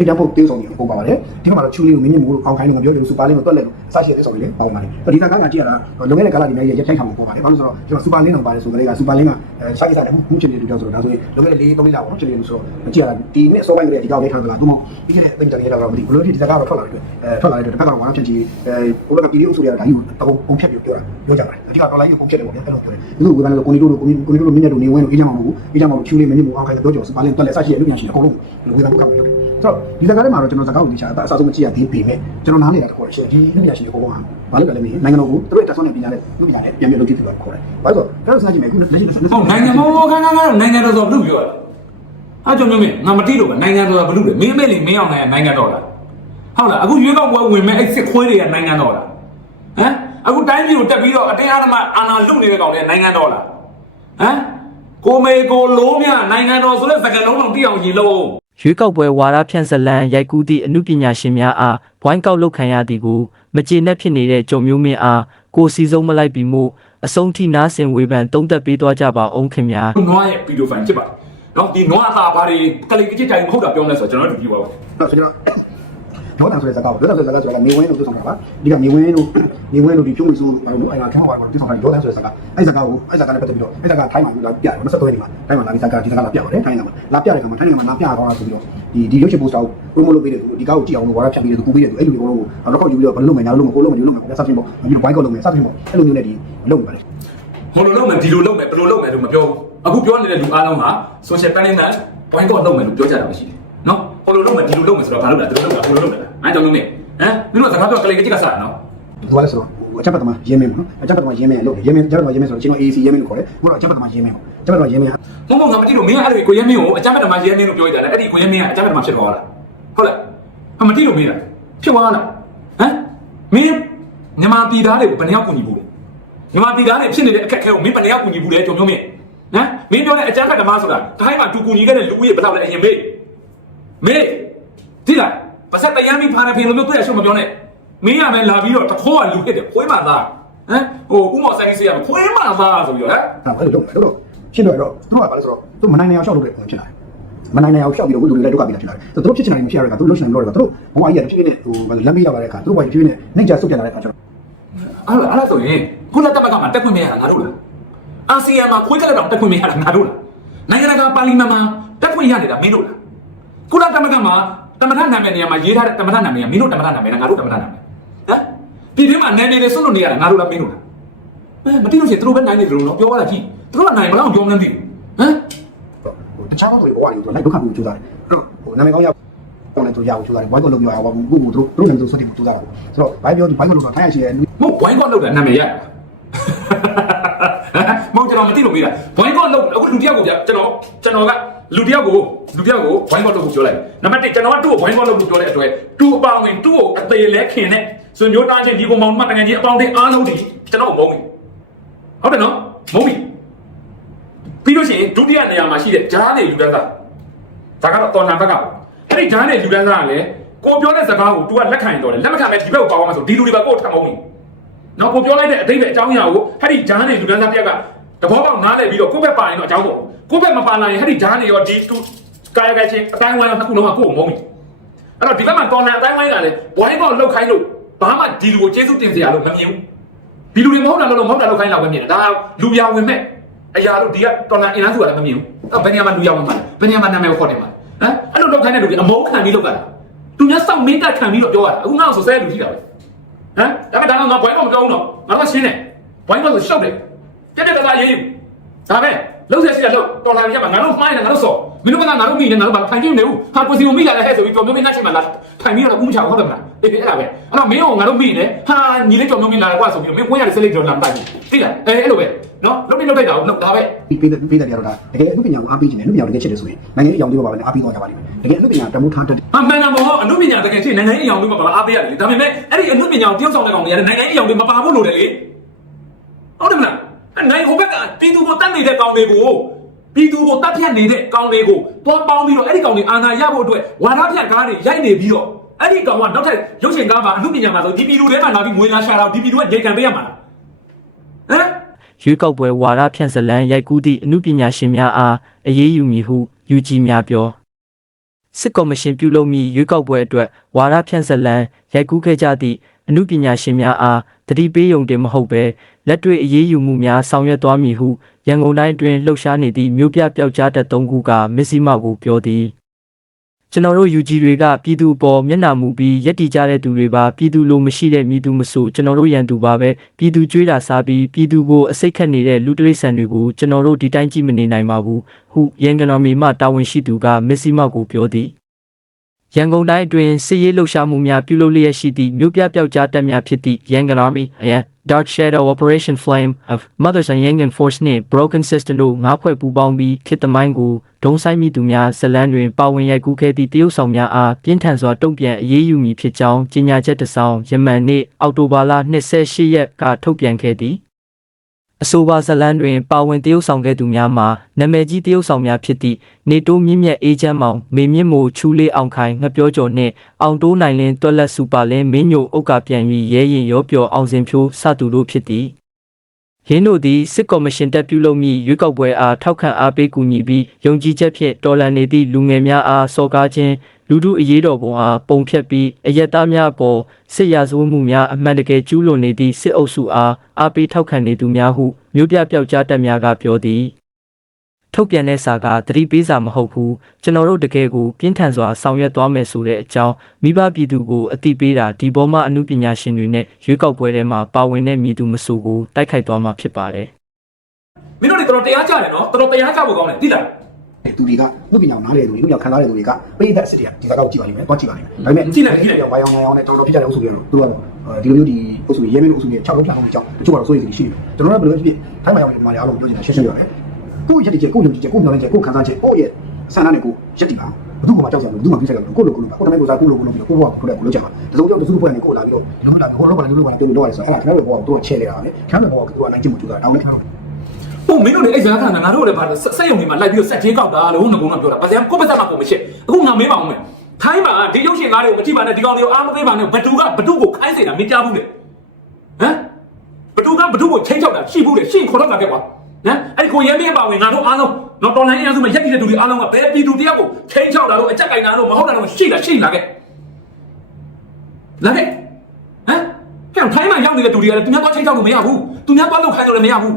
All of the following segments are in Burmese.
ဒီတန်းဖို့တေးဆောင်နေပုံပါပါတယ်ဒီမှာတော့ချူလေးကိုမင်းမြင့်မို့လို့အောင်းခိုင်းလို့မပြောလို့စူပါလင်းကိုတွက်လက်လို့စရှိတဲ့ဆောင်တွေလည်းပေါင်းပါတယ်ဒီသားကငါကြည့်ရတာလုံခဲ့တဲ့ကာလဒီနေ့ရက်ထိုက်ခံမှာပေါ်ပါတယ်ဘာလို့ဆိုတော့ကျွန်တော်စူပါလင်းတော့ပါတယ်ဆိုကြတဲ့ကစူပါလင်းကစာကိစ္စနဲ့မှုချင်နေတူကြောက်ဆိုတော့ဒါဆိုရင်လုံခဲ့တဲ့လေးသုံးလေးလောက်ပေါ့ချင်နေလို့ဆိုတော့ကြည့်ရတာဒီနေ့စောပိုင်းကလေးဒီကောက်လေးထားသလားသူမပြီးခဲ့တဲ့အချိန်တည်းကတော့မသိဘလို့ဒီသားကတော့ထွက်လာတယ်အဲထွက်လာတဲ့တစ်ဖက်ကတော့ဝါဖြန့်ချီအဲဘလို့ကပီဒီအုပ်စုတွေကဒါကြီးကိုတပုံပုံဖြတ်ပြီးပြောတာပြောကြပါတယ်အဓိကတော့လိုက်ကိုပုံဖြတ်တယ်ပေါ့ဗျအဲ့လိုပြောတယ်ဒီလိုကလည်းကိုနီတို့ကိုနီကိုနီတို့မင်းတို့နေဝင်လို့အေးကြမှာမဟုတ်ဘူးအေးကြမှာမဟုတ်ချူလေးမင်းမြင့်မို့အောင်းခိုင်းတဲ့ပြောကြောစူပါလင်းတွက်လက်စရှိတဲ့လူညာရှိတဲ့အကုန်လုံးဝေဖန်ကောက်ပြီးဆို တော့ဒီစကားထဲမှာတော့ကျွန်တော်စကားကိုသိချာအအစားဆုံးမကြည့်ရသေးပေမဲ့ကျွန်တော်နားနေတာတခုရှိတယ်ဒီလူညာရှိတဲ့အကုန်လုံးဟာဘာလို့လဲလဲနိုင်ငံတော်ကိုသူတို့တက်ဆုံးနေပညာနဲ့လူပညာနဲ့ပြန်ပြီးလုပ်ကြည့်တယ်လို့ခေါ်တယ်။ဘာလို့ဆိုတော့ကျွန်တော်စကြည့်မယ်ခုလက်ရှိဟုတ်နိုင်ငံမောခန်းခန်းခန်းနိုင်ငံတော်ဆိုဘလို့ပြောရလဲအားကြောင့်မင်းငါမတိလို့ပဲနိုင်ငံတော်ကဘလို့လဲမင်းအမေလေးမင်းအောင်နိုင်နိုင်ငံတော်လားဟုတ်လားအခုရွေးကောက်ပွဲဝင်မဲ့အဲ့စစ်ခွေးတွေကနိုင်ငံတော်လားဟမ်အခုတိုင်းပြည်ကိုတက်ပြီးတော့အတင်းအဓမ္မအာဏာလုနေတဲ့ကောင်တွေနိုင်ငံတော်လားဟမ်ကိုမေကိုလိုးမြနိုင်ငံတော်ဆိုတဲ့စကားလုံးတော့တိအောင်ရင်လို့ ရွေးကောက်ပွဲဝါဒဖြန့်ဇလံရိုက်ကူးသည့်အမှုပညာရှင်များအားဘွိုင်းကောက်လုပ်ခံရသည်ကိုမကျေနပ်ဖြစ်နေတဲ့ကြုံမျိုးမင်းအားကိုစီဆုံးမလိုက်ပြီးမို့အဆုံးထိနားဆင်ဝေဖန်တုံးသက်ပေးသွားကြပါအောင်ခင်ဗျာနွားရဲ့ဗီဒီယိုဖိုင်ဖြစ်ပါတယ်နော်ဒီနွားအသာဘာတွေကလေးကြည့်တိုင်းမဟုတ်တာပြောနေဆိုကျွန်တော်တို့ကြည့်ပါဦးတော့ကျွန်တော် ဒေါသဆိုတဲ့စကားကိုဒေါသဆိုတဲ့စကားဆိုတာနေဝင်းလို့ပြောဆောင်တာပါဒီကနေဝင်းလို့နေဝင်းလို့ဒီဖြုံးမှုဆိုဘာလို့အဲ့ဒါခန်းဟောပြောဆောင်တာဒေါသဆိုတဲ့စကားအဲ့စကားကိုအဲ့စကားနဲ့ပတ်သက်ပြီးတော့အဲ့စကားထိုင်းမှာလာပြတယ်23ရက်နေ့မှာထိုင်းမှာလာပြီးစကားဒီစကားလာပြပါတယ်ထိုင်းမှာလာပြတဲ့ခါမှာထိုင်းမှာလာပြတော့တာဆိုပြီးတော့ဒီဒီရုပ်ရှင်ပိုစတာကိုပရိုမိုလုပ်ပေးတယ်သူဒီကားကိုကြည့်အောင်လို့ဝါရဖြတ်ပေးတယ်သူကူပေးတယ်သူအဲ့လိုမျိုးတော့တော့ခေါက်ယူပြီးတော့ဘယ်လိုလုပ်မယ်ညာလုပ်မယ်ကိုလုပ်မယ်ဒီလုပ်မယ်ဆက်ဖြစ်ပေါ့ဒီဘိုင်းကောက်လုပ်မယ်ဆက်ဖြစ်ပေါ့အဲ့လိုမျိုးနဲ့ဒီလုပ်နေပါတယ်ဟိုလိုလုပ်မယ်ဒီလိုလုပ်မယ်ဘယ်လိုလုပ်မယ်လို့မပြောဘူးအခုပြောနေတဲ့လူအားလုံးဟာ social planning ဘိုင်းတော့လုပ်မယ်လို့ပြောကြတာမရှိဘူးနော် ဟိုလိုလုပ်မယ်ဒီလိုလုပ်မယ်ဆိုတော့ဘာလုပ်လဲဒီလိုလုပ်တာဟိုလိုလုပ်တာအဲ့ကြောင့်မင်းဟမ်မင်းတို့စကားပြောကလေးကကြည့်ကစားနော်သူကလည်းဆိုတော့အချက်ပတ်သမားရင်းမင်းပေါ့နော်အချက်ပတ်သမားရင်းမင်းလို့ရင်းမင်းအချက်ပတ်သမားရင်းမင်းဆိုတော့ကျွန်တော် AC ရင်းမင်းလို့ခေါ်တယ်ဘုရားအချက်ပတ်သမားရင်းမင်းပေါ့အချက်ပတ်သမားရင်းမင်းမဟုတ်မဟုတ်ငါမကြည့်လို့မင်းအဲ့ဒီကိုရဲမင်းကိုအကြမ်းဖက်ဓမ္မရဲမင်းလို့ပြောကြတယ်အဲ့ဒီကိုရဲမင်းကအကြမ်းဖက်ဓမ္မဖြစ်သွားတာဟုတ်လားအမကြည့်လို့မင်းလားဖြစ်သွားလားဟမ်မင်းမြန်မာပြည်သားတွေကိုဘယ်နှယောက်ကူညီဘူးလဲမြန်မာပြည်သားတွေဖြစ်နေတဲ့အခက်အခဲကိုမင်းဘယ်နှယောက်ကူညီဘူးလဲကြုံမျိုးမင်းဟမ်မင်းပြောတဲ့အကြမ်းဖက်ဓမ္မဆိုတာတိုင်းမှာတူကူညီခဲ့တဲ့လူဦးရေဘယ်လောက်လဲအရင်မေး မေးဒီလားပါစက်တရားမင်းဖားနေဖင်လို့ပြောတွေ့ရရှုံးမပြောနဲ့မင်းရမယ်လာပြီးတော့တခိုးကလူဖြစ်တယ်ခွေးမှသားဟမ်ဟိုဥမော်ဆိုင်ဆေးရမယ်ခွေးမှသားဆိုပြီးတော့ဟမ်ဒါပဲလို့လုပ်တယ်လို့ဖြစ်တော့တော့သူကဘာလဲဆိုတော့သူမနိုင်နိုင်အောင်ရှောက်လုပ်တဲ့ပုံဖြစ်လာတယ်မနိုင်နိုင်အောင်ရှောက်ပြီးတော့ဝိလူတွေလည်းဒုက္ခပြီးတာဖြစ်လာတယ်သူတို့ဖြစ်ချင်တယ်မဖြစ်ရတဲ့ကသူတို့လှုပ်ရှင်လို့တော့သူတို့ဘုံအကြီးကဖြစ်ဖြစ်နဲ့ဟိုဘာလဲလမ်းမေးရောက်လာတဲ့အခါသူတို့ဘာဖြစ်ဖြစ်နဲ့နှိမ့်ချဆုတ်ပြန်လာတဲ့အခါကျတော့အဲ့ဒါအဲ့ဒါဆိုရင်ကုလသမဂ္ဂမှာတက်ခွင့်မရတာငါတို့လားအာဆီယံမှာခွေးကလက်တောင်တက်ခွင့်မရတာငါတို့လားနိုင်ငံတကာပါလီမန်မှာတက်ခွင့်ရနေတာမင်းတို့လား ကုလသမဂ္ဂမှာတမထနာမည်နေရာမှာရေးထားတဲ့တမထနာမည်ကမင်းတို့တမထနာမည်လားငါတို့တမထနာမည်ဟမ်ပြည်တွင်းမှာနယ်နေတွေဆွတ်လို့နေရတာငါတို့လားမင်းတို့လားအဲမသိလို့ရှိရင်သူတို့ပဲနိုင်နေတယ်လို့ပြောရတာကြည့်သူတို့ကနိုင်မလားပြောမလို့သိဘူးဟမ်ဟိုတခြားတော့တွေဘဝတွေသူလိုက်ဒုက္ခကိုကြိုးစားတယ်အဲ့တော့ဟိုနာမည်ကောင်းရောက်ပေါ်နေသူရအောင်ကြိုးစားတယ်ဘိုင်းကောလုပ်ပြီးအောင်ဘူးဘူးသူတို့သူတို့လည်းသူဆွတ်တယ်ကြိုးစားတာဆိုတော့ဘိုင်းပြောသူဘိုင်းကောလုပ်တော့ထိုင်းရရှိရဲ့မဟုတ်ဘွိုင်းကောလောက်တာနာမည်ရ မဟုတ်ကျွန်တော်မသိလို့မေးတာဘွိုင်းကောလောက်အခုလူတယောက်ကိုပြကျွန်တော်ကျွန်တော်ကလူတယောက်ကိုလူတယောက်ကိုဘွိုင်းကောလောက်ကိုပြောလိုက်နံပါတ်1ကျွန်တော်ကသူ့ကိုဘွိုင်းကောလောက်ကိုပြောတဲ့အတွက်သူ့အပေါင်းဝင်သူ့ကိုအသေးလဲခင်နဲ့ဆိုမျိုးသားချင်းဒီကောင်မောင်မှတကယ်ကြီးအပေါင်းတင်အားလုံးဒီကျွန်တော်မုန်းပြီဟုတ်တယ်နော်မုန်းပြီပြီးလို့ရှိရင်ဒုတိယနေရာမှာရှိတဲ့ဂျားနေလူတန်းသားဒါကတော့တော်နံဘက်ကအဲ့ဒီဂျားနေလူတန်းသားကလည်းကိုပြောတဲ့စကားကို तू ကလက်ခံရင်တော့တယ်လက်မခံမဲ့ဒီဘက်ကိုပါသွားမှဆိုဒီလူတွေပါကိုထံမုန်းပြီနော်ကိုပြောလိုက်တဲ့အတိတ်ပဲအကြောင်းအရာကိုဟဲ့ဒီဂျားနေလူဒန်းသားတယောက်က တဘောပေါက်နားလဲပြီးတော့ကိုယ့်ဘက်ပါရင်တော့အကြောင်းပေါ့ကိုယ့်ဘက်မပါနိုင်ရင်ဟဲ့ဒီဂျားနေရောဒီတူကာယကချင်းအတိုင်းဝိုင်းနှစ်ခုလုံးကကိုယ့်ကိုမုန်းပြီအဲ့တော့ဒီဘက်မှာတော်နန်အတိုင်းဝိုင်းကလည်းဘွိုင်းပေါက်လောက်ခိုင်းလို့ဘာမှဒီလူကိုကျေးဇူးတင်စရာလို့မမြင်ဘူးဒီလူတွေမဟုတ်တာလို့မဟုတ်တာလောက်ခိုင်းလောက်ပဲမြင်တယ်ဒါလူပြဝင်မဲ့အရာလို့ဒီကတော်နန်အင်အားစုကလည်းမမြင်ဘူးအဲ့ဘယ်နေရာမှာလူရဝင်မှာဘယ်နေရာမှာနာမည်ကိုခေါ်တယ်မှာဟမ်အဲ့လိုလောက်ခိုင်းတဲ့လူတွေအမုန်းခံပြီးလောက်တာသူများစောင့်မင်းတက်ခံပြီးတော့ပြောရတာအခုငါ့ကိုဆိုဆဲလူကြီးတာပဲဟမ်ဒါပေမဲ့ဒါကငါဘွိုင်းတော့မပြောဘူးနော်ငါတော့ရှင်းတယ်ဘွိုင်းတော့ဆိုရှောက်တယ် တက်တက်တသားရေးယူဒါပဲလုံးဆက်စီရလုံးတော်လာရမှာငါတို့မှားနေငါတို့စော်မင်းတို့ကငါတို့မိနေငါတို့ဘာထိုင်ကြည့်နေဘူးဟာကိုစီကိုမိလာတဲ့ဟဲ့ဆိုပြီးကြော်မျိုးမင်းနဲ့ချိန်မှာလာထိုင်ပြီးတော့ဥမချဟုတ်တယ်မလားအေးအဲ့ဒါပဲအဲ့တော့မင်းကငါတို့မိနေဟာညီလေးကြော်မျိုးမင်းလာကွာဆိုပြီးမင်းဝင်ရတဲ့ဆက်လေးကြော်လာမတိုင်ဘူးသိလားအဲအဲ့လိုပဲနော်လုံးတိလုံးတိတ်တာဟုတ်ဒါပဲပြီးပေးပေးတယ်ရတော့ဒါတကယ်အမှုပညာကိုအားပေးခြင်းနဲ့အမှုပညာကိုတကယ်ချစ်တယ်ဆိုရင်နိုင်ငံရေးအကြောင်းလေးပါပါနဲ့အားပေးတော့ကြပါလိမ့်မယ်တကယ်အမှုပညာတမိုးထားတဲ့အမှန်တမ်းပေါ့အမှုပညာတကယ်ရှိနိုင်ငံရေးအယောင်တွေမှာပါအားပေးရတယ်ဒါပေမဲ့အဲ့ဒီအမှုပညာကိုတယောက်ဆောင်တဲ့ကောင်တွေကနိုင်ငံရေးအယောင်တွေမပါဘူးလို့လေဟုတ်တယ်မလား နိုင်ဟိုဘက်ကပြည်သူကိုတတ်နေတဲ့ကောင်တွေကိုပြည်သူကိုတတ်ဖြတ်နေတဲ့ကောင်တွေကိုတွားပေါင်းပြီးတော့အဲ့ဒီကောင်တွေအာဏာရဖို့အတွက်ဝါဒဖြတ်ကားတွေရိုက်နေပြီးတော့အဲ့ဒီကောင်ကနောက်ထပ်ရုပ်ရှင်ကားမှာအမှုပညာမှာဆိုဒီပြည်သူတွေမှာလာပြီးငွေလာရှာတော့ဒီပြည်သူကဂျေကန်ပေးရမှာလားဟမ်ရွေးကောက်ပွဲဝါဒဖြန့်ဇလံရိုက်ကူးသည့်အမှုပညာရှင်များအားအရေးယူမည်ဟုယူကြည်များပြောစစ်ကော်မရှင်ပြုလုပ်မည့်ရွေးကောက်ပွဲအတွက်ဝါရဖြန့်စက်လန်းရိုက်ကူးခဲ့ကြသည့်အမှုပညာရှင်များအားတတိပေးယုံတင်မဟုတ်ဘဲ လက်တွေ့အရေးယူမှုများဆောင်ရွက်သွားမည်ဟုရန်ကုန်တိုင်းအတွင်းလှုပ်ရှားနေသည့်မြို့ပြပျောက်ကြားတပ်၃ခုကမစ္စည်းမကိုပြောသည်ကျွန်တော်တို့ UG တွေကပြည်သူအပေါ်မျက်နှာမူပြီးရက်တီကြတဲ့သူတွေပါပြည်သူလိုမရှိတဲ့မိသူမဆိုကျွန်တော်တို့ရန်သူပါပဲပြည်သူကြွေးတာစားပြီးပြည်သူကိုအစိတ်ခတ်နေတဲ့လူတရိษံတွေကိုကျွန်တော်တို့ဒီတိုင်းကြည့်မနေနိုင်ပါဘူးဟုရန်ကုန်မီမှတာဝန်ရှိသူကမစ္စည်းမကိုပြောသည် ရန်ကုန်တိုင်းအတွင်းစစ်ရေးလှုပ်ရှားမှုများပြုလုပ်လျက်ရှိသည့်မြို့ပြပျောက်ကြားတပ်များဖြစ်သည့် Yangon Army and Dark Shadow Operation Flame of Mothers and Yangon Force နှင့် Broken System တို့ငါးဖွဲ့ပူးပေါင်းပြီးခေတ်သမိုင်းကိုဒုံဆိုင်မိသူများဇလန်းတွင်ပါဝင်ရိုက်ကူးခဲ့သည့်တရုတ်ဆောင်များအားပြင်းထန်စွာတုံ့ပြန်အရေးယူမည်ဖြစ်ကြောင်းကြေညာချက်တစ်စောင်ယမန်နေ့အောက်တိုဘာလ28ရက်ကထုတ်ပြန်ခဲ့သည် အဆိုပါဇတ်လန်းတွင် ပါဝင်တရုတ်ဆောင်ခဲ့သူများမှာနာမည်ကြီးတရုတ်ဆောင်များဖြစ်သည့်နေတိုးမြင့်မြတ်အေဂျင့်မောင်မေမြင့်မိုချူလေးအောင်ခိုင်ငှက်ပြောကျော်နှင့်အောင်တိုးနိုင်လင်းတွက်လက်စူပါလင်းမင်းညိုအုတ်ကပြန်ပြီးရဲရင်ရောပျော်အောင်စင်ဖြိုးစသူတို့ဖြစ်သည်ရင်းတို့သည်စစ်ကော်မရှင်တက်ပြုလုပ်မည့်ရွေးကောက်ပွဲအားထောက်ခံအားပေးကူညီပြီးယုံကြည်ချက်ဖြင့်တော်လှန်နေသည့်လူငယ်များအားစော်ကားခြင်း လူထုအရေးတော်ပုံအားပုံဖြတ်ပြီးအယက်သားများအပေါ်စစ်ရာဇဝတ်မှုများအမှန်တကယ်ကျူးလွန်နေသည့်စစ်အုပ်စုအားအားပေးထောက်ခံနေသူများဟုမြို့ပြပျောက်ကြားတပ်များကပြောသည်ထုတ်ပြန်တဲ့စာကသတိပေးစာမဟုတ်ဘူးကျွန်တော်တို့တကယ်ကိုပြင်းထန်စွာဆောင်ရွက်သွားမယ်ဆိုတဲ့အကြောင်းမိဘပြည်သူကိုအသိပေးတာဒီပေါ်မှာအမှုပညာရှင်တွေနဲ့ရွေးကောက်ပွဲထဲမှာပါဝင်တဲ့မည်သူမဆိုကိုတိုက်ခိုက်သွားမှာဖြစ်ပါတယ်မင်းတို့တွေတော်တော်တရားကြတယ်နော်တော်တော်တရားကြဖို့ကောင်းတယ်သိလား သူတွေကမှုပညာကိုနားလေသူတွေမှုပညာခံစားတဲ့သူတွေကပိဋကတ်အစ်စ်တွေကဒီစကားကိုကြည့်ပါလိမ့်မယ်။တော့ကြည့်ပါလိမ့်မယ်။ဒါပေမဲ့ဝိုင်းအောင်နိုင်အောင်နဲ့တော်တော်ဖြစ်ကြတဲ့အုပ်စုတွေကတော့သူကတော့ဒီလိုမျိုးဒီအုပ်စုရဲမင်းအုပ်စုတွေ6လုံးဖြတ်အောင်ကြောင်းတချို့ကတော့စိုးရိမ်စိတ်ရှိတယ်။ကျွန်တော်တို့ဘယ်လိုဖြစ်ထိုင်းမှာရောက်နေမှာလည်းအားလုံးပြောချင်တာရှင်းရှင်းပြောတယ်။ကိုယ့်ရက်တချက်ကိုယ့်ယုံကြည်ချက်ကိုယ့်မျှော်လင့်ချက်ကိုယ့်ခံစားချက်ကိုယ့်ရဲ့ဆန္ဒနဲ့ကိုရက်တည်ပါဘယ်သူမှကြောက်ကြဘူးဘယ်သူမှပြစ်ဆိုင်ကြဘူးကိုယ့်လိုကိုယ်လိုပါကိုယ်တမန်ကိုစားကိုယ့်လိုကိုယ်လိုပြီးကိုယ့်ဘဝကိုယ်လိုကိုယ်လိုကြပါတစုံကြောင့်တစုဖွဲ့နေကိုယ်လာပြီးတော့ဒီလိုလာပြီးဟိုလောကလည်းလူလိုပါနေတူတော့ရဆိုအဲ့ဒါကျွန်တော်တို့ဘဝကိုသူကချဲနေတာလေကျွန်တော်တို့ဘဝကသူကနိုင်ချင်မှုတူတာတောင်းနေကျွန်တော် ဟုတ်မင်းတို့လည်းအဲ့ဇာတ်ကငါတို့လည်းပါစက်ရုံတွေမှာလိုက်ပြီးတော့စက်ချင်းကောက်တာလို့ငါကတော့ပြောတာဘာစံကိုပတ်သက်မှာပုံမရှိအခုငါမေးပါအောင်မယ်ထိုင်းမှာဒီရုပ်ရှင်ကားတွေကိုမကြည့်ပါနဲ့ဒီကောင်တွေကိုအားမပေးပါနဲ့ဘသူကဘသူကိုခိုင်းစေတာမင်းကြားဘူးလေဟမ်ဘသူကဘသူကိုချင်းချောက်တာရှိဘူးလေရှင်းခေါ်တော့တာတဲ့ကွာနော်အဲ့ဒီကိုရဲမင်းပါဝင်ငါတို့အားလုံးတော့တော်လိုင်းအင်အားစုမှာရက်တည်တဲ့လူတွေအားလုံးကဘယ်ပြည်သူတယောက်ကိုချင်းချောက်တာလို့အကြက်ကင်တာလို့မဟုတ်တာလို့ရှိတာရှိလာခဲ့လာခဲ့ဟမ်ပြန်ထိုင်းမှာရောက်နေတဲ့လူတွေကလည်းသူများတော့ချင်းချောက်လို့မရဘူးသူများတော့လောက်ခိုင်းလို့လည်းမရဘူး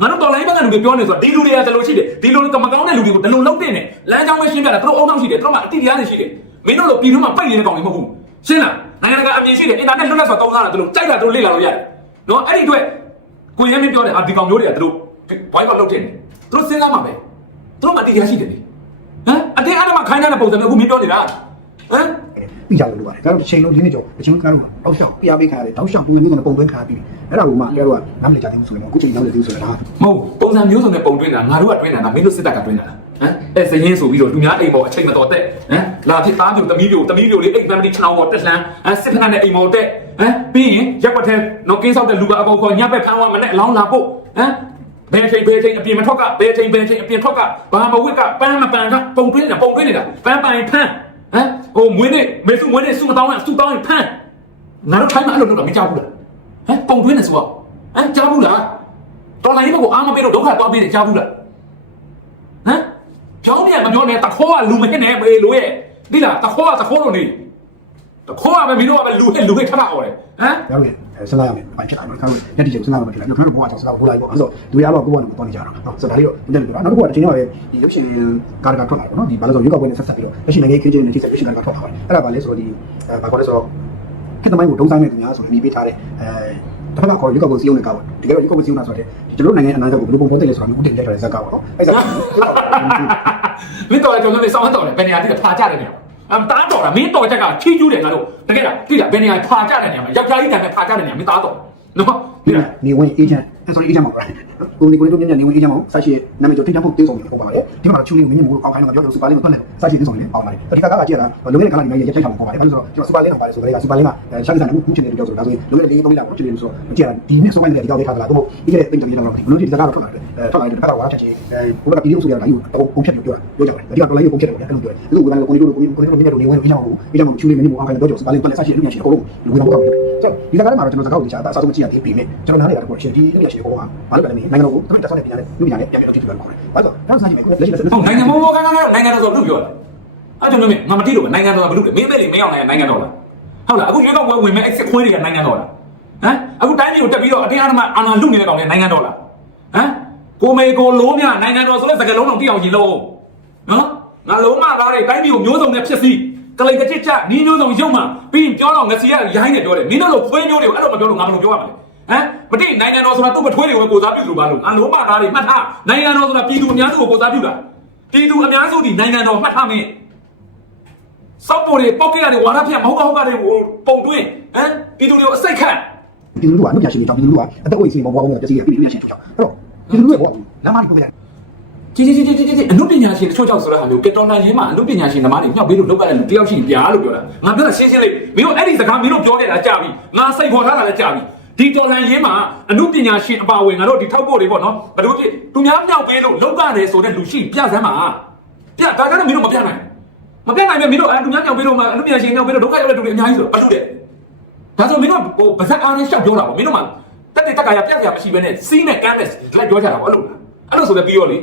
ငါတို့တော်လိုင်းဘက်ကလူတွေပြောနေဆိုတော့ဒီလူတွေကတလို့ရှိတယ်ဒီလူကမကောင်းတဲ့လူတွေကိုတလို့လုံးတင်တယ်လမ်းကြောင်းပဲရှင်းပြတာသူတို့အုံနောက်ရှိတယ်သူတို့မှအတိတရားတွေရှိတယ်မင်းတို့လိုပြည်တွင်းမှာပိတ်နေတဲ့ကောင်တွေမဟုတ်ဘူးရှင်းလားနိုင်ငံတကာအမြင်ရှိတယ်အင်တာနက်လွတ်လပ်စွာတောင်းစားတာသူတို့ကြိုက်တာသူတို့လေ့လာလို့ရတယ်နော်အဲ့ဒီအတွက်ကိုရဲမင်းပြောတယ်အာဒီကောင်မျိုးတွေကသူတို့ဘိုင်းကောက်လုပ်တင်တယ်သူတို့စဉ်းစားမှာပဲသူတို့မှအတိတရားရှိတယ်လေဟမ်အတင်းအဓမ္မခိုင်းတဲ့ပုံစံမျိုးအခုမင်းပြောနေတာ ဟမ်ပြီးကြလို့လိုပါတယ်ဒါတော့ချိန်လုံးလေးနှစ်ကျော်အချင်းကားတော့တောက်လျှောက်ပြားပေးခါရတယ်တောက်လျှောက်ပုံစံမျိုးနဲ့ပုံသွင်းခါပြီးအဲ့ဒါကိုမှအဲ့တော့နားမလည်ကြသေးဘူးဆိုရင်အခုချိန်နောက်လေသေးဆိုတော့ဒါမဟုတ်ပုံစံမျိုးစုံနဲ့ပုံတွင်းတာငါတို့ကတွင်းတာငါမင်းတို့စစ်တပ်ကတွင်းတာလားဟမ်အဲစရင်ဆိုပြီးတော့လူများအိမ်ပေါ်အချိန်မတော်တဲ့ဟမ်လာဖြစ်သားပြိုတမီးပြိုတမီးပြိုလေးအိမ်ဖမ်မလီချောင်းပေါ်တက်လှမ်းအဲစစ်ဖက်နဲ့အိမ်ပေါ်တက်ဟမ်ပြီးရင်ရက်ွက်ထဲနော်ကင်းဆောက်တဲ့လူကအပေါ်ခေါ်ညက်ပဲဖမ်းသွားမနဲ့အလောင်းလာဖို့ဟမ်ဘယ်ချိန်ဘယ်ချိန်အပြင်မထွက်ကဘယ်ချိန်ဘယ်ချိန်အပြင်ထွက်ကဘာမဝစ်ကပန်းမပန်ကပုံတွင်းနေတာပုံတွင်းနေတာပန်းပန်ဖမ်း ဟမ်ဟိုမွေးနေမေစုမွေးနေစုမတောင်းနဲ့စုတောင်းရင်ဖမ်းငါတို့ထိုင်းမှာအဲ့လိုလုပ်တာမကြောက်ဘူးလားဟမ်ပုံတွင်းနေဆိုတော့ဟမ်ကြောက်ဘူးလားတော်လိုင်းဘက်ကိုအားမပေးတော့ဒုက္ခသွားပေးတယ်ကြားဘူးလားဟမ်ကြောင်းပြန်မပြောနဲ့တခိုးကလူမဟစ်နဲ့မေလို့ရဲ့ဒီလားတခိုးကတခိုးတော့နေ တခိုးကပဲမင်းတို့ကပဲလူဟစ်လူဟစ်ထပ်တာဟောတယ်ဟမ်ရလို့စဉ်းစားရမယ်ဘာဖြစ်လာလဲခါလို့ရက်တိကျစဉ်းစားရမှာဖြစ်လာကျွန်တော်တို့ဘဝကြောင့်စဉ်းစားဖို့လိုက်ပေါ့အဲ့ဆိုသူရတော့ကိုယ့်ဘဝနဲ့တော့နေကြတာနော်ဆိုတော့ဒါလေးတော့တက်တယ်ပြောနောက်တစ်ခုကတစ်ချိန်တော့ဒီရုပ်ရှင်ကားကထွက်လာတယ်နော်ဒီဘာလို့ဆိုရုပ်ကောက်ပွဲနဲ့ဆက်ဆက်ပြီးတော့ရုပ်ရှင်နိုင်ငံခင်းချင်းနဲ့ထိစပ်ရုပ်ရှင်ကားကထွက်လာတယ်အဲ့ဒါဘာလဲဆိုတော့ဒီဘာခေါ်လဲဆိုတော့ခက်သမိုင်းကိုဒုံဆိုင်မဲ့သူများဆိုပြီးပေးထားတဲ့အဲတစ်ခါခေါ်ရုပ်ကောက်ပွဲစီးုံနဲ့ကားပေါ့တကယ်တော့ရုပ်ကောက်ပွဲစီးုံတာဆိုတော့ကျွန်တော်နိုင်ငံအနာဂတ်ကိုဘယ်လိုပုံပေါ်တက်လဲဆိုတော့ဥတင်လက်ထားတဲ့ဇက်ကားပေါ့နော်အဲ့ဇက်မင်းတော်ရကျွန်တော်လည်းစောင်းတော်တယ်ဘယ်နေရာတိကဖာကြတယ်နေရာ အမ်တားတော်တာမင်းတော်ချက်ကချီးကျူးတယ်ငါတို့တကယ်လားတိလားဘယ်နေရာဖာကြတယ်နေရာမှာယောက်ျားကြီးတန်နဲ့ဖာကြတယ်နေရာမင်းတားတော်နော်ဒီလားနေဝင် agent sorry agent မှာပါကိုနေကိုတို့မြင်မြင်နေဝင် agent မှာစာရှိနာမည်ကျော်ထိတ်တန့်ဖို့တင်းဆောင်နေပေါ့ပါလေဒီမှာချူလေးကိုမြင်မြင်မို့ကောင်းခိုင်းတော့ပြောလို့စူပါလင်းကိုတွက်လိုက်စာရှိတင်းဆောင်နေပေါင်းပါတယ်ဒီကကကကြည့်ရတာလုံခဲ့တဲ့ခဏဒီမှာရက်ထိုက်ထားမှာပေါ့ပါတယ်ဒါဆိုတော့ကျွန်တော်စူပါလင်းကိုပါတယ်ဆိုတော့စူပါလင်းကရှာကိစ္စနဲ့ဘူးချင်တယ်ပြောဆိုဒါဆိုရင်လုံခဲ့တဲ့၄၃လကိုချူလေးလို့ဆိုတော့ကြည့်ရတာဒီနေ့စူပါလင်းတဲ့ဒီကောက်လေးထားတာလားတော့ဒီကနေ့တင်ကြည့်တော့ဘလို့ဒီစကားတော့ထွက်လာတယ်ထွက်လာတယ်တစ်ခါတော့ဝါချက်ချင်းဘုရားကဒီလိုဆိုရတာယူတော့ပုံဖြတ်ပြောတာပြောကြတယ်ဒီကတော့လိုင်းကိုပုံဖြတ်တယ်အဲ့လိုပြောတယ်ဒီလိုကတော့ကိုနေတို့ကိုကိုနေတို့မြင်တို့နေဝင် agent ကို agent ကိုချူလေးမြင်မို့အောင်ခိုင်းတော့ပြောစူပါလင်းတွက်လက်စာရှိလူညာရှိအကုန်လုံးလူဝင်တော့ကောက်တယ်ဆိုတော့ဒီစကားထဲမှာတော့ကျွန်တော်စကားကိုကြားတာအစားဆုံးကြည့်ရပြီးပြီမြင်ကျွန်တော်နားလေတာတော့ရှင်ဒီလူညာရှိအကုန်လုံးကဘာလို့လဲနိုင်ငံတော်ကိုတမန်တက်ဆောက်တဲ့ပညာနဲ့လူညာနဲ့ပြန်ပြီးတော့ကြည့်ကြည့်ပါခေါ်တယ်ဘာလို့လဲတော့စာရှိမယ်ကိုလက်ရှိလက်စဟုတ်နိုင်ငံမောမောကကနိုင်ငံတော်ဆိုလို့ပြောတာအဲ့ကြောင့်မင်းငါမတိလို့နိုင်ငံတော်ကဘလို့လဲမင်းပဲလေမင်းအောင်နိုင်ငံတော်လားဟုတ်လားအခုရွေးကောက်ပွဲဝင်မဲ့ exit ခွေးတွေကနိုင်ငံတော်လားဟမ်အခုတိုင်းပြည်ကိုတက်ပြီးတော့အတင်းအဓမ္မအာဏာလုနေတဲ့ကောင်တွေနိုင်ငံတော်လားဟမ်ကိုမေကိုလုံးမြနိုင်ငံတော်ဆိုတဲ့စကားလုံးတော့တိအောင်ရင်လို့နော်ငါလုံးမသားတွေတိုင်းပြည်ကိုမျိုးစုံနဲ့ဖြစ်စီကလိန်ကကြစ်ချနီးမျိုးစုံရုံမှပြီးပြောတော့ငစီရရိုင်းနေပြောတယ်မင်းတို့လိုခွေးမျိုးတွေကိုအဲ့လိုမပြောလို့ငါမလို့ပြောရမှာလေ ဟမ်မတိနိုင်ငံတော်ဆိုတာသူ့ပထွေးတွေကိုကိုစားပြုလို့ပါလို့ငါလုံးမသားတွေမှတ်ထားနိုင်ငံတော်ဆိုတာပြည်သူအများစုကိုကိုစားပြုတာပြည်သူအများစုဒီနိုင်ငံတော်မှတ်ထားမင်းစောက်ပေါ်တွေပောက်ကရတယ်ဝါရဖျက်မဟုတ်ကဟုတ်ကတွေပုံတွင်းဟမ်ပြည်သူတွေကိုအစိတ်ခတ်ပြည်သူလူကအမှုပြရှင်တွေကြောင့်ပြည်သူလူကအသက်အွေစီမဘွားဘုံကတစီရပြည်သူလူရှင်တို့ကြောင့်အဲ့တော့ပြည်သူလူရဲ့ဘဝလမ်းမကြီးပြောပြရတယ်ကြီးကြီးကြီးကြီးကြီးအမှုပညာရှင်တချို့ကြောင့်ဆိုတဲ့ဟာမျိုးကတော်လန်ရင်းမှာအမှုပညာရှင်ဓမ္မတွေမြောက်ပြီးလို့လောက်ကလည်းလူတယောက်ရှိပြားလို့ပြောတာငါပြောတာရှင်းရှင်းလေးမင်းတို့အဲ့ဒီစကားမင်းတို့ပြောနေတာကြာပြီငါစိတ်ခေါ်ထားတာလည်းကြာပြီ ဒီတော်လန်ရင်းမှာအမှုပညာရှင်အပါဝင်ငါတို့ဒီထောက်ဖို့တွေပေါ့နော်ဘယ်လိုဖြစ်သူများမြောက်ပြီးလို့လောက်ကတယ်ဆိုတဲ့လူရှိပြစမ်းပါပြဒါကြတော့မင်းတို့မပြနိုင်မပြနိုင်ပဲမင်းတို့အလူများမြောက်ပြီးတော့မှအမှုပညာရှင်မြောက်ပြီးတော့ဒုက္ခရောက်တဲ့လူတွေအများကြီးဆိုတော့ဘာလို့လဲဒါဆိုမင်းတို့ဟိုဗဇက်အားနဲ့ရှောက်ပြောတာပေါ့မင်းတို့မှတက်တဲ့တက်ကာရပြက်ပြမရှိဘဲနဲ့စီးနဲ့ကန်းနဲ့လိုက်ပြောကြတာပေါ့အဲ့လိုအဲ့လိုဆိုလည်းပြီးရောလေ